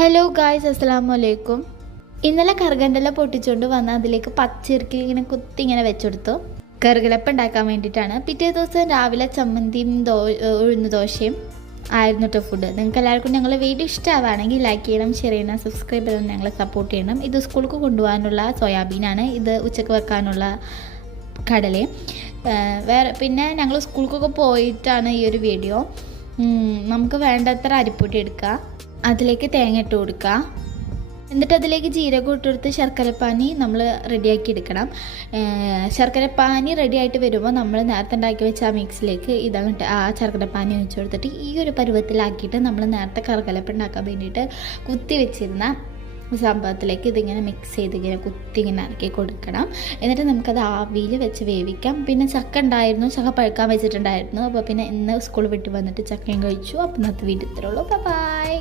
Hello guys, അസ്സലാമു അലൈക്കും. ഇന്നലെ കറുകണ്ടല പൊട്ടിച്ചുകൊണ്ട് വന്ന് അതിലേക്ക് പച്ചിറക്കിൽ ഇങ്ങനെ കുത്തി ഇങ്ങനെ വെച്ചെടുത്തു. കറുകലപ്പം ഉണ്ടാക്കാൻ വേണ്ടിയിട്ടാണ്. പിറ്റേ ദിവസം രാവിലെ ചമ്മന്തിയും ഉഴുന്ന് ദോശയും ആയിരുന്നു കേട്ടോ ഫുഡ്. നിങ്ങൾക്ക് എല്ലാവർക്കും ഞങ്ങളുടെ വീഡിയോ ഇഷ്ടമാവുകയാണെങ്കിൽ ലൈക്ക് ചെയ്യണം, ഷെയർ ചെയ്യണം, സബ്സ്ക്രൈബ് ചെയ്യണം, ഞങ്ങളെ സപ്പോർട്ട് ചെയ്യണം. ഇത് സ്കൂൾക്ക് കൊണ്ടുപോകാനുള്ള സോയാബീനാണ്. ഇത് ഉച്ചക്ക് വെക്കാനുള്ള കടലയും പിന്നെ ഞങ്ങൾ സ്കൂൾക്കൊക്കെ പോയിട്ടാണ് ഈ ഒരു വീഡിയോ. നമുക്ക് വേണ്ടത്ര അരിപ്പൊടി എടുക്കുക, അതിലേക്ക് തേങ്ങ ഇട്ട് കൊടുക്കുക, എന്നിട്ട് അതിലേക്ക് ജീരകം ഇട്ടെടുത്ത് ശർക്കരപ്പാനി നമ്മൾ റെഡിയാക്കി എടുക്കണം. ശർക്കരപ്പാനി റെഡി ആയിട്ട് വരുമ്പോൾ നമ്മൾ നേരത്തെ ഉണ്ടാക്കി വെച്ച ആ മിക്സിലേക്ക് ഇതങ്ങോട്ട് ആ ശർക്കരപ്പാനി ഒഴിച്ചു കൊടുത്തിട്ട് ഈ ഒരു പരുവത്തിലാക്കിയിട്ട് നമ്മൾ നേരത്തെ കറുകലപ്പം ഉണ്ടാക്കാൻ വേണ്ടിയിട്ട് കുത്തി വെച്ചിരുന്ന സംഭവത്തിലേക്ക് ഇതിങ്ങനെ മിക്സ് ചെയ്ത് ഇങ്ങനെ കുത്തി ഇങ്ങനെ ഇറക്കി കൊടുക്കണം. എന്നിട്ട് നമുക്കത് ആവിയിൽ വെച്ച് വേവിക്കാം. പിന്നെ ചക്ക ഉണ്ടായിരുന്നു, ചക്ക പഴുക്കാൻ വെച്ചിട്ടുണ്ടായിരുന്നു. അപ്പോൾ പിന്നെ ഇന്ന് സ്കൂൾ വിട്ട് വന്നിട്ട് ചക്കയും കഴിച്ചു. അപ്പം ഇന്നത്തെ വീഡിയോ ഇത്രയുള്ളൂ. ബൈ.